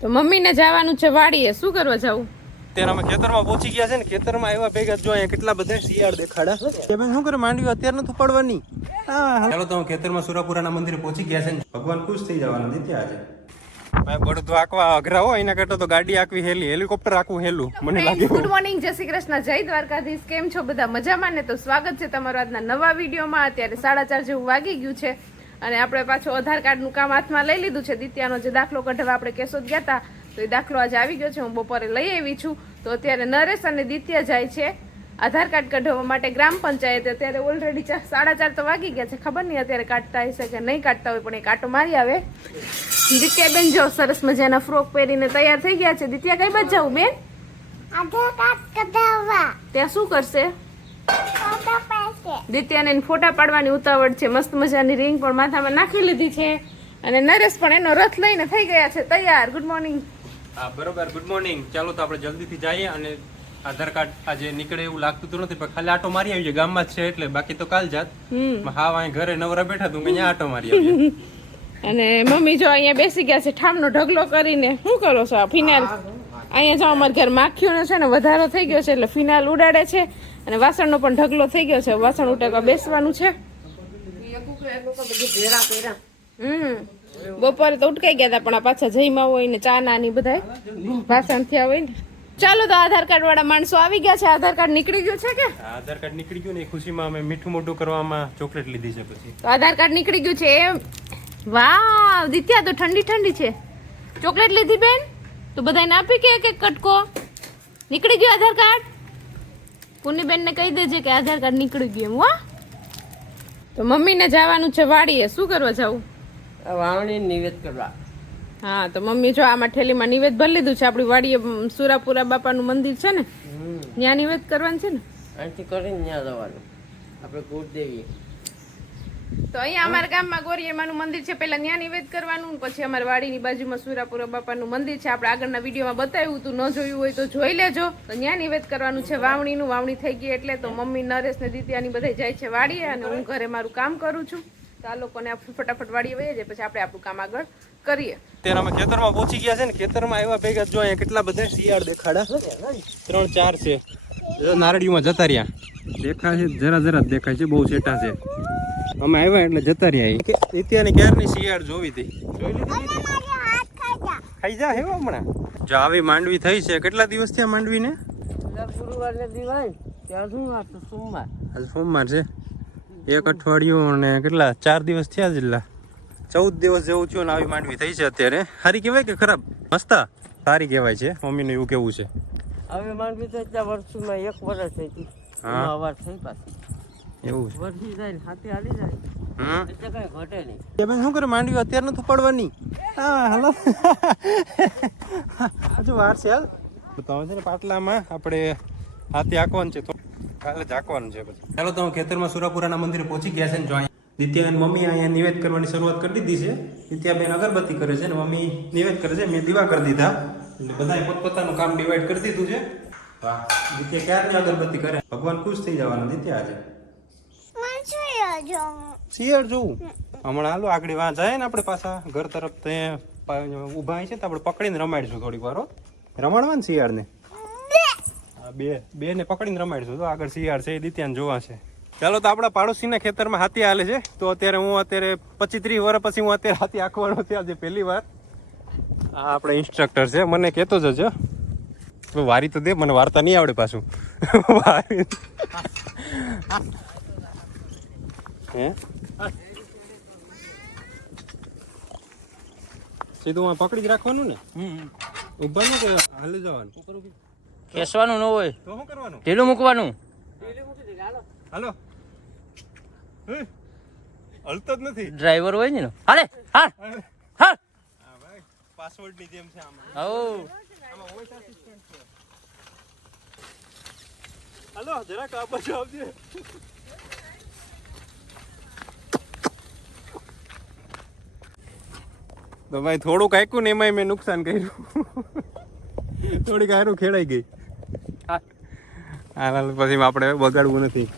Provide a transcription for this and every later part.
તો મમ્મીને જવાનું છે વાડીએ. શું કરવા જવું? અત્યારે અમે ખેતરમાં પહોંચી ગયા છે ને. ખેતરમાં આવ્યા ભેગા જો અહીંયા કેટલા બધા શિયાળ દેખાડા. શું કરે માંડવી અત્યારે નથી પડવાની. ચાલો તો ખેતરમાં સુરાપુરાના મંદિરે પહોંચી ગયા છે ને. ભગવાન ખુશ થઈ જવાના દીત્યા આજે. ભાઈ બળદો આંકવા અઘરા હોય એના કરતા તો ગાડી આંકવી હેલી, હેલિકોપ્ટર આંકવું હેલું મને લાગે. ગુડ મોર્નિંગ, જય શ્રી કૃષ્ણ, જય દ્વારકાધીશ. કેમ છો બધા? મજામાં ને? તો સ્વાગત છે તમારું આજના નવા વિડીયોમાં. અત્યારે 4:30 જેવું વાગી ગયું છે અને આપણે પાછું આધાર કાર્ડનું કામ હાથમાં લઈ લીધું છે. દિત્યાનો જે દાખલો કઢાવવા આપણે કેશોદ ગયા હતા તો એ દાખલો આજે આવી ગયો છે. હું બપોરે લઈ આવી છું. તો અત્યારે નરેશ અને દિત્યા જાય છે આધાર કાર્ડ કઢાવવા માટે ગ્રામ પંચાયત. અત્યારે ઓલરેડી 4:30 તો વાગી ગયા છે. ખબર નહીં અત્યારે કાઢતા હશે કે નહીં કાઢતા હોય, પણ એક આટો મારી આવે. દિત્યાબેન જો સરસ મજાના ફ્રોક પહેરીને તૈયાર થઈ ગયા છે. દિત્યા કઈ બાજુ જાવ બેન? આધાર કાર્ડ કઢાવવા. ત્યાં શું કરશે? ફોટો પાડશે. દિત્યાને ફોટા પાડવાની ઉતાવળ છે. મસ્ત મજાની રિંગ પણ માથામાં નાખી લીધી છે અને નરેશ પણ એનો રથ લઈને થઈ ગયા છે તૈયાર. Good morning. હા બરોબર, ગુડ મોર્નિંગ. ચાલો તો આપણે જલ્દીથી જઈએ અને આધાર કાર્ડ આજે નીકળે એવું લાગતું તો નથી, પણ ખાલી આટો મારી આવી જાય. ગામમાં જ છે એટલે, બાકી તો કાલ જાત. હા અહીં ઘરે નવરા બેઠા તું અહીંયા આટો મારી આવી. અને મમ્મી જો અહીંયા બેસી ગયા છે ઠામનો ઢગલો કરીને. શું કરો છો? આ ફિનાલ અહીંયા જો અમારા ઘર માખીઓનો છે ને વધારો થઈ ગયો છે એટલે ફિનાલ ઉડાડે છે અને વાસણનો પણ ઢગલો થઈ ગયો છે. વાસણ ઉટાડવા બેસવાનું છે. બપોરે તો ઉટકાઈ ગયા હતા પણ આ પાછા જઈમાં હોય ને ચા નાની બધા વાસણ થયા હોય ને. ચાલો તો આધાર કાર્ડ વાળા માણસો આવી ગયા છે. આધાર કાર્ડ નીકળી ગયું છે કે? આધાર કાર્ડ નીકળી ગયું ને એ ખુશીમાં અમે મીઠું મોઢું કરવામાં ચોકલેટ લીધી છે. પછી તો આધાર કાર્ડ નીકળી ગયું છે. વાહ દિત્યા તો ઠંડી ઠંડી છે. ચોકલેટ લીધી બેન? તો બધાને આપી કે એક કટકો? નીકળી ગયું આધાર કાર્ડ? પુનીબેન ને કહી દેજે કે આધાર કાર્ડ નીકળી ગયું. વાહ. તો મમ્મીને જવાનું છે વાડીએ. શું કરવા જવું? વાવણી નિવેદ કરવા. હા તો મમ્મી જો આમાં ઠેલીમાં નિવેદ ભરી લીધું છે. આપણી વાડીએ સુરાપુરા બાપાનું મંદિર છે ને, ત્યાં નિવેદ કરવાનું છે ને. અહીંથી કરીને ત્યાં જવાનું આપણે કુળદેવી. તો અહીંયા અમારા ગામમાં ગોરીએમાનું મંદિર છે. પહેલા ત્યાં નિવેદ કરવાનું, પછી અમારી વાડીની બાજુમાં સુરાપુરા બાપાનું મંદિર છે. આપણે આગળના વિડીયોમાં બતાવ્યું હતું, ન જોયું હોય તો જોઈ લેજો. તો ત્યાં નિવેદ કરવાનું છે વાવણીનું. વાવણી થઈ ગઈ એટલે તો મમ્મી નરેશ ને દિત્યાની બધા જાય છે વાડીએ અને હું ઘરે મારું કામ કરું છું. તો આ લોકોને ફટાફટ વાડીએ વહી જાય પછી આપણે આપણું કામ આગળ કરીએ. અત્યારે અમે ખેતરમાં પહોંચી ગયા છે ને. ખેતરમાં આવ્યા ભેગા જો અહીંયા કેટલા બધા શિયાળ દેખાડા. 3-4 છે. નારળીમાં જતા રહ્યા. દેખાય છે જરા જરા જ દેખાય છે, બહુ છેટા છે. અમે આવ્યા એટલે જતા રહ્યા. અત્યારે ક્યારની શિયાળ જોવી હતી. જોઈ લીધી? ખાઈ જા હેવો હમણાં. જો આવી માંડવી થઈ છે. કેટલા દિવસ થયા માંડવીને? ગુરુવારને દિવાય ત્યાં શું વાત? સોમવાર. આજ સોમવાર છે. એક અઠવાડિયું અને કેટલા 4 દિવસ થયા જેટલા 14 દિવસ જેવું થયું ને આવી માંડવી થઈ છે અત્યારે. સારી કહેવાય કે ખરાબ? મસ્ત સારી કહેવાય છે. મમ્મીનું એવું કેવું છે. હવે માંડવી તો ત્યાં વર્ષમાં 1 વર્ષ થઈ હતી. હા અવાર થઈ પાછી એવું છે. વર્ષી જાય હાથી હાલી જાય એટલે કઈ ઘટે નહીં. બેન શું કરે માંડવી અત્યારે નથી પડવાની. હા હાલો હજુ વાર છે. હાલ તમે છે ને પાટલામાં આપણે હાથી આંકવાનું છે, કાલે જ આંકવાનું છે. પછી ચાલો તો ખેતરમાં સુરાપુરાના મંદિરે પહોંચી ગયા છે ને. જો દિત્યા અને મમ્મી અહીંયા નિવેદ કરવાની શરૂઆત કરી દીધી છે. દિત્યા બેન અગરબત્તી કરે છે ને મમ્મી નિવેદ કરે છે. મેં દીવા કરી દીધા એટલે બધાએ પોતપોતાનું કામ ડિવાઈડ કરી દીધું છે. વાહ દિત્યા ક્યારની અગરબત્તી કરે. ભગવાન ખુશ થઈ જવાના દિત્યા આજે. શિયાળ જોવું હમણાં હાલો આગળ વાં જાય ને આપણે પાછા ઘર તરફ ઊભા છે તો આપણે પકડીને રમાડીશું થોડીક વાર. રમાડવા ને શિયાળને બે ને પકડીને રમાડીશું. તો આગળ શિયાળ છે એ દિત્યાને જોવા છે. ચાલો તો આપણા પાડોશીના ખેતરમાં હાથી હાલે છે. તો અત્યારે હું 25-30 વર્ષ પછી હું અત્યારે હાથી આંકવાનો છે આજે પહેલી વાર. આ આપણે ઇન્સ્ટ્રક્ટર છે. મને કહેતો જજો વારી તો દે, મને વાર્તા નહીં આવડે પાછું. હે સીધું પકડી જ રાખવાનું ને? ઉભા ને કે હાલી જવાનું? ખેંચવાનું ન હોય તો શું કરવાનું? ઢીલું મૂકવાનું. હાલો હલતો જ નથી. ડ્રાઈવર હોય ને હાલે હા હા હા ભાઈ પાસવર્ડ ની જેમ છે આમાં. આમાં વોઇસ આસિસ્ટન્ટ છે. હાલો જરાક આ બાજુ આવજે. તો ભાઈ થોડુંક આયકું ને એમાંય મેં નુકસાન કર્યું. થોડીક હારું ખેડાઈ ગઈ. હા પછી આપણે બગાડવું નથી.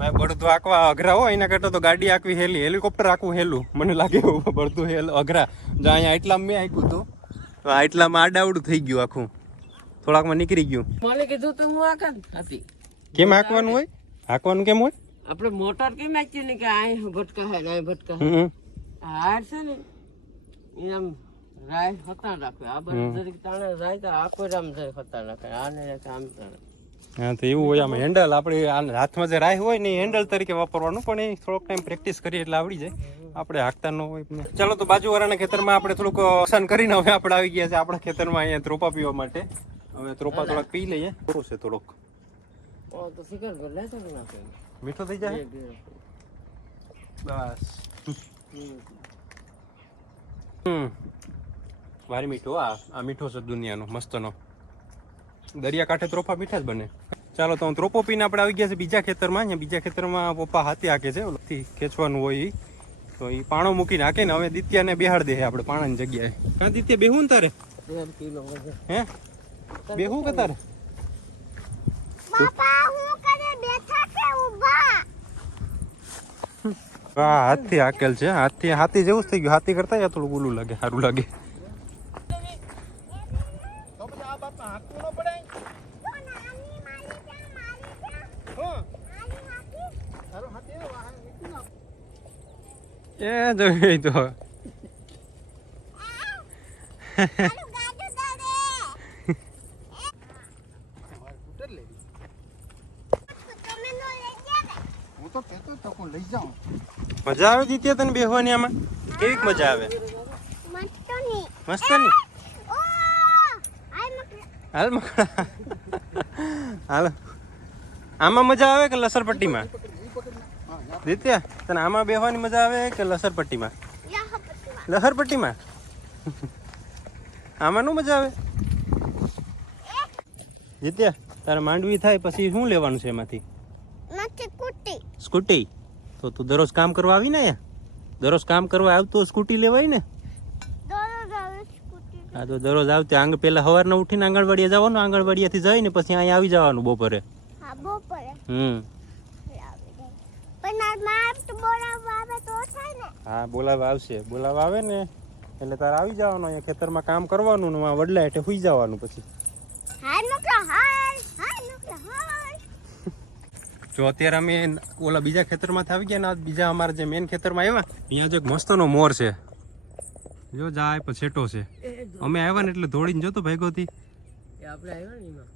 ભાઈ બળદું આંકવા અઘરા હોય એના કરતા તો ગાડી આંકવી હેલી, હેલિકોપ્ટર આંકવું હેલું મને લાગે એવું. બળદું હેલ અઘરા. જો અહીંયા એટલામાં મેં આંક્યું હતું તો એટલામાં આડાવડું થઈ ગયું આખું, થોડાકમાં નીકળી ગયું. મને કીધું તો હું આખા હતી. કેમ હાંકવાનું હોય? હાંકવાનું કેમ હોય? આપણે મોટર કેમ આખી ને કે આ ભટકા હે ને ભટકા હે. હાર છે ને એમ રાય હતા રાખે. આ બધું જરીક તાણે રાય તો આખો રામ જાય હતા રાખે. આને કામ તાણે. હા તો એવું હોય. આમાં હેન્ડલ આપણે હાથમાં જે રાય હોય ને એ હેન્ડલ તરીકે વાપરવાનું, પણ એ થોડોક ટાઈમ પ્રેક્ટિસ કરીએ એટલે આવડી જાય. આપણે હાંકતા ન હોય. ચાલો તો બાજુવાળાના ખેતરમાં આપણે થોડુંક નુકસાન કરીને હવે આપણે આવી ગયા છે આપણા ખેતરમાં અહીંયા ત્રોપા પીવા માટે. હવે ત્રોપા થોડાક પી લઈએ. થોડું છે થોડોક. ઓ તો શિકાર ભલે તો નાખે. મીઠો થઈ જાય બસ. ભારી મીઠો. આ મીઠો છે દુનિયાનો મસ્તનો. દરિયાકાંઠે ત્રોપા મીઠા જ બને. ચાલો તો ત્રોપો પીને આપણે આવી ગયા છે બીજા ખેતરમાં. અહીંયા બીજા ખેતરમાં પપ્પા હાથી હાકે છે, ઓલથી ખેંચવાનું હોય ઈ. તો એ પાણો મૂકીને હાકે ને હવે દિત્યાને બેહાડ દે આપણે પાણાની જગ્યાએ. કાં દિત્યા બેહું ને તારે? 1 કિલો હે બેહું કે તારે? બાપા હું કરે બેઠા છે ઊભા. હાથી હાકેલ છે. હાથી જેવું જ થઈ ગયું. હાથી કરતા થોડું ઓલું લાગે, સારું લાગે. એ જોઈ તો મજા આવે દીત્યા તને બેહવાની? આમાં કેવીક મજા આવે? મસ્ત ની. હાલ મકડા હાલો. આમાં મજા આવે કે લસરપટ્ટીમાં? દિત્યા તને આમાં બેહવાની મજા આવે કે લસરપટ્ટીમાં? લસરપટ્ટીમાં. આમાં નું મજા આવે? દિત્યા તારે માંડવી થાય પછી શું લેવાનું છે એમાંથી? સ્કૂટી. તો તું દરરોજ કામ કરવા આવી ને અહીંયા? દરરોજ કામ કરવા આવતો સ્કૂટી લેવાય ને? હા તો દરરોજ આવતે પેલા સવારના ઉઠીને આંગણવાડીએ જવાનું, આંગણવાડીએથી જઈને પછી અહીંયા આવી જવાનું બપોરે. હા બોલાવા આવશે. બોલાવા આવે ને એટલે તારે આવી જવાનું અહીંયા ખેતરમાં કામ કરવાનું ને વડલા હેઠે સુઈ જવાનું પછી. જો અત્યારે અમે ઓલા બીજા ખેતરમાંથી આવી ગયા ને બીજા અમારા જે મેન ખેતરમાં આવ્યા, અહીંયા જો એક મસ્તનો મોર છે. જો જાય પછી છેટો છે. અમે આવ્યા ને એટલે દોડીને જોતો ભેગોથી. આપણે આવ્યા ને એમાં.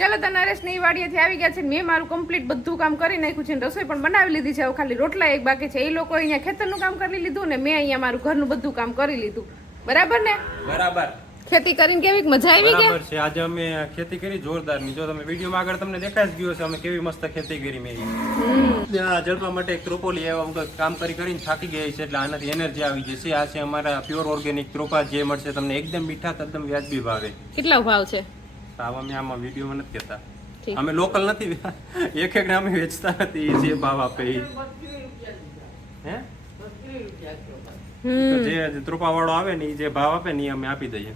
ચાલો તો નરેશની વાડીએથી આવી ગયા છે. મેં મારું કમ્પ્લીટ બધું કામ કરી નાખ્યું છે, રસોઈ પણ બનાવી લીધી છે. હવે ખાલી રોટલા એક બાકી છે. એ લોકો અહીંયા ખેતરનું કામ કરી લીધું ને મેં અહીંયા મારું ઘરનું બધું કામ કરી લીધું. બરાબર ને? બરાબર. ખેતી કરીને કેવી મજા આવી ગઈ? બરાબર છે. આજે અમે ખેતી કરી જોરદાર ની. જો તમે વિડીયોમાં આગળ તમને દેખાઈ જ ગયો છે અમે કેવી મસ્ત ખેતી કરી. મેં જળવા માટે એક ત્રોપોલી આવ્યા કામ કરીને થાકી ગઈ છે એટલે આનાથી એનર્જી આવી જશે. આ છે અમારા પ્યોર ઓર્ગેનિક ત્રોપા, જે મળશે તમને એકદમ મીઠા, એકદમ વ્યાજબી ભાવે. કેટલા ભાવ છે? અમે આમાં વિડીયોમાં નથી કહેતા. અમે લોકલ નથી, એક ને અમે વેચતા નથી. જે ભાવ આપે જે ત્રોપા વાળો આવે ને જે ભાવ આપે ને અમે આપી દઈએ.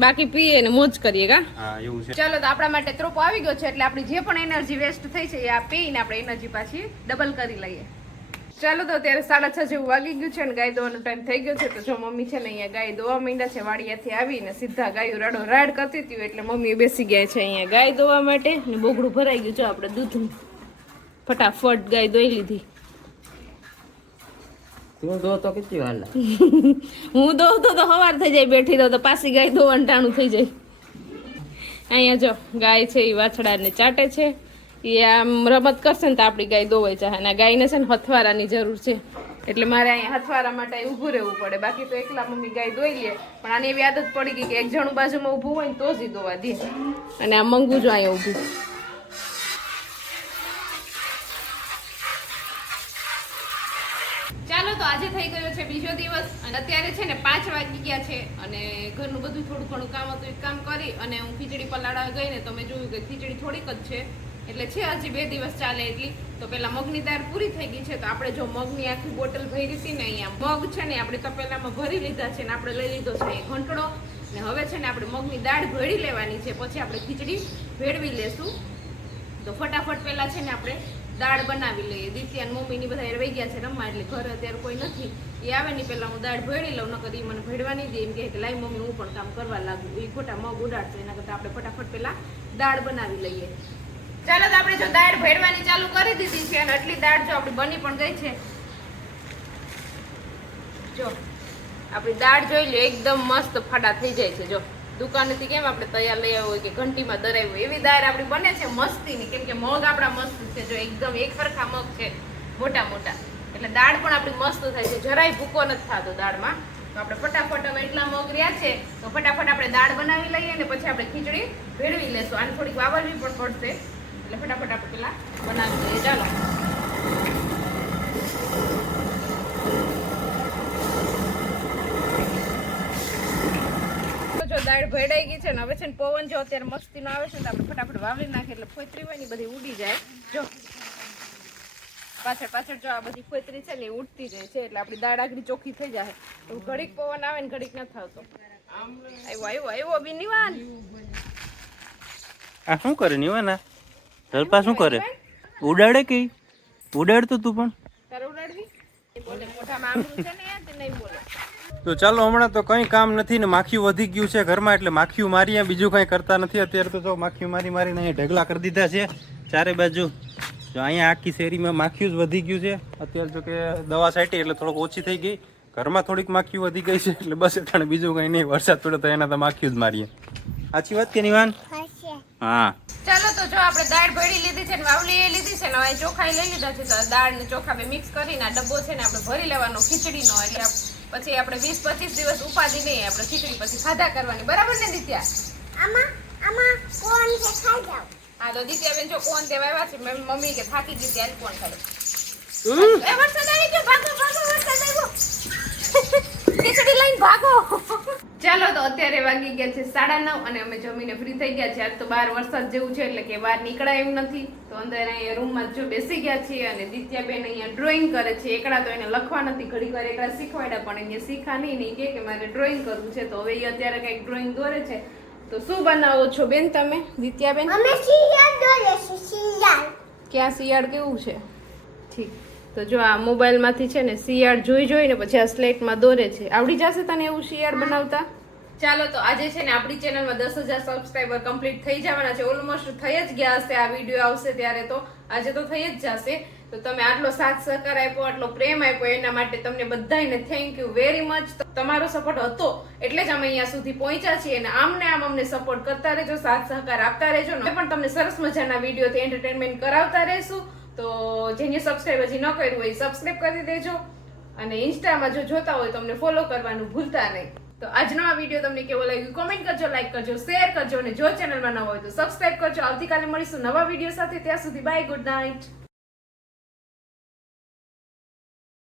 બાકી પીએ ને મોજ કરીએ કા? હા એવું છે. ચાલો તો આપણા માટે ત્રોપો આવી ગયો છે એટલે આપણી જે પણ એનર્જી વેસ્ટ થઈ છે એ આ પીને આપણે એનર્જી પાછી ડબલ કરી લઈએ. ચાલો તો અત્યારે 6:30 જેવું વાગી ગયું છે અને ગાય દોવાનો ટાઈમ થઈ ગયો છે. તો જો મમ્મી છે ને અહીંયા ગાય દોવા માંડ્યા છે. વાડિયાથી આવીને સીધા ગાયો રાડો રાડ કરતી હતી એટલે મમ્મી બેસી ગયા છે અહીંયા ગાય દોવા માટે ને બોગડું ભરાઈ ગયું છે આપણે દૂધનું. ફટાફટ ગાય દોઈ લીધી. તું દો તો કેટલી વાર લાગે? હું દોઉં તો સવાર થઈ જાય, બેઠી દઉં તો પાછી ગાય દોવાનું ટાણું થઈ જાય. અહીંયા જો ગાય છે એ વાછડાને ચાટે છે. એ આમ રમત કરશે ને તો આપણી ગાય દોવાઈ જાય. અને ગાયને છે ને હથવારાની જરૂર છે એટલે મારે અહીંયા હથવારા માટે ઊભું રહેવું પડે. બાકી તો એકલા મમ્મી ગાય દોઈ લે. પણ આની એવી આદત પડી ગઈ કે એક જણું બાજુમાં ઊભું હોય ને તો જ દોવા દે. અને આ મંગું જો અહીંયા ઊભું. ચાલો તો આજે થઈ ગયો છે બીજો દિવસ અને અત્યારે છે ને 5 વાગી ગયા છે અને ઘરનું બધું થોડું ઘણું કામ હતું એ કામ કરી અને હું ખીચડી પલાળવા ગઈ ને તો મેં જોયું કે ખીચડી થોડીક જ છે એટલે છે હજી 2 દિવસ ચાલે એટલી. તો પેલા મગની દાળ પૂરી થઈ ગઈ છે તો આપણે જો મગની આખી બોટલ ભરી હતી ને અહીંયા મગ છે ને આપણે તપેલામાં ભરી લીધા છે ને આપણે લઈ લીધો છે એ ઘંટડો ને હવે છે ને આપણે મગની દાળ ભેળી લેવાની છે પછી આપણે ખીચડી ભેળવી લેશું. તો ફટાફટ પેલા છે ને આપણે દાળ બનાવી લઈએ. દિત્યા અને મમ્મી ની બધા વહી ગયા છે રમવા, એટલે ઘરે અત્યારે કોઈ નથી. એ આવે ને પેલા હું દાળ ભેળી લઉં, નકર ઈ મને ભેળવા નહીં દે. એમ કહે કે લાઈ મમ્મી હું પણ કામ કરવા લાગુ, એ ખોટા મગ ઉડાડશે. એના કરતા આપણે ફટાફટ પેલા દાળ બનાવી લઈએ. ચાલો તો આપણે જો દાળ ભેળવાની ચાલુ કરી દીધી છે અને આટલી દાળ જો આપણી બની પણ ગઈ છે. જો આપણી દાળ જોઈ લો, એકદમ મસ્ત ફાડા થઈ જાય છે. જો દુકાનેથી કેમ આપણે તૈયાર લઈ આવ્યો હોય કે ઘંટીમાં દરાવ્યું હોય એવી દાળ આપણી બને છે મસ્તીની. કેમ કે મગ આપણા મસ્ત છે, જો એકદમ એક સરખા મગ છે મોટા મોટા, એટલે દાળ પણ આપણી મસ્ત થાય છે. જરાય ભૂકો નથી થતો દાળમાં. તો આપણે ફટાફટ હવે એટલા મગ રહ્યા છે તો ફટાફટ આપણે દાળ બનાવી લઈએ અને પછી આપણે ખીચડી ભેળવી લેશું. આને થોડીક વાવરવી પણ પડશે, એટલે ફટાફટ આપણે પેલા બનાવી લઈએ. ચાલો જો દાળ ભેડાઈ ગઈ છે ને હવે છે ને પવન જો અત્યારે મસ્તીનો આવે છે ને આપણે ફટાફટ વાવરી નાખીએ એટલે ફોતરી હોય ને બધી ઉડી જાય. જો પાછળ પાછળ જો આ બધી ફોતરી છે ને એ ઉડતી જાય છે એટલે આપણી દાળ આગળ ચોખ્ખી થઈ જાય. એવું ઘડીક પવન આવે ને ઘડીક નથી આવતો. આવ્યો બી નિવાન. આ શું કરે નિવાના? જલપા શું કરે? ઉડાડે કે ઉડાડતો તું પણ? તારે ઉડાડવી? બોલે મોઢામાં આમળું છે ને તે નહીં બોલે. તો ચાલો, હમણાં તો કંઈ કામ નથી ને માખીયું વધી ગયું છે ઘરમાં, એટલે માખીયું મારીએ, બીજું કંઈ કરતા નથી અત્યારે. તો જો માખીયું મારી મારીને અહીંયા ઢગલા કરી દીધા છે ચારે બાજુ. જો અહીંયા આખી શેરીમાં માખીયું જ વધી ગયું છે અત્યારે. જો કે દવા છાંટી એટલે થોડોક ઓછી થઈ ગઈ. ઘરમાં થોડીક માખીયું વધી ગઈ છે એટલે બસ એટલે બીજું કંઈ નહીં. વરસાદ પડે તો એના તો માખીયું જ મારીએ. સાચી વાત કે નિવાન? હા. ચાલો તો જો આપણે દાળ ભેળી લીધી છે ને વાવલી એ લીધી છે ને હવે ચોખાઈ લઈ લીધા છે. તો દાળ ને ચોખા બે મિક્સ કરીને આ ડબ્બો છે ને આપણે ભરી લેવાનો ખીચડીનો. એટલે પછી આપણે 20-25 દિવસ ઉપાધિ નહીં, આપણે ખીચડી પછી ખાધા કરવાની. બરાબર ને દિત્યા? આમાં આમાં કોણ છે ખાઈ જાવ. હા તો દિત્યાબેન જો કોણ દેવા છે, મમ્મી કે થાકી ગઈ ત્યારે કોણ ખાય. એ વરસાદ આવી ગયો, ભાગો ભાગો, વરસાદ આવ્યો. ખીચડી લઈને ભાગો. ચાલો તો અત્યારે વાગી ગયા છે 9:30 અને અમે જમીને ફ્રી થઈ ગયા છે. આજ તો બહાર વરસાદ જેવું છે એટલે કે બહાર નીકળાય એમ નથી. તો અંદર અહીંયા રૂમમાં જો બેસી ગયા છીએ અને દિત્યાબેન અહીંયા ડ્રોઈંગ કરે છે. એકડા તો એને લખવા નથી, ઘડી વાર એકડા શીખવાડ્યા પણ એને શીખા નહીં. કે મારે ડ્રોઈંગ કરવું છે. તો હવે એ અત્યારે કંઈક ડ્રોઈંગ દોરે છે. તો શું બનાવો છો બેન તમે દિત્યાબેન? અમે શિયાળ દોરે છે, શિયાળ. ક્યાં શિયાળ કેવું છે? ઠીક. તો જો આ મોબાઈલમાંથી છે ને શિયાળ જોઈને પછી આ સ્લેટમાં દોરે છે. આવડી જશે તને એવું શિયાળ બનાવતા? ચાલો તો આજે છે ને આપણી ચેનલમાં 10,000 સબસ્ક્રાઈબર કમ્પ્લીટ થઈ જવાના છે. ઓલમોસ્ટ થઈ જ ગયા હશે. આ વિડીયો આવશે ત્યારે તો આજે તો થઈ જ જશે. તો તમે આટલો સાથ સહકાર આપ્યો, આટલો પ્રેમ આપ્યો, એના માટે તમને બધાને થેન્ક યુ વેરી મચ. તમારો સપોર્ટ હતો એટલે જ અમે અહીંયા સુધી પહોંચ્યા છીએ અને આમને આમ અમને સપોર્ટ કરતા રહેજો, સાથ સહકાર આપતા રહેજો. અમે પણ તમને સરસ મજાના વિડીયોથી એન્ટરટેનમેન્ટ કરાવતા રહેશું. તો જેને સબસ્ક્રાઇબ હજી ન કર્યું હોય સબસ્ક્રાઇબ કરી દેજો અને ઇન્સ્ટામાં જો જોતા હોય તો અમને ફોલો કરવાનું ભૂલતા નહીં. તો આજનો આ વિડીયો તમને કેવો લાગ્યો કોમેન્ટ કરજો, લાઈક કરજો, શેર કરજો અને જો ચેનલમાં ન હોય તો સબસ્ક્રાઇબ કરજો. આવતીકાલે મળીશું નવા વિડીયો સાથે. ત્યાં સુધી બાય, ગુડ નાઇટ.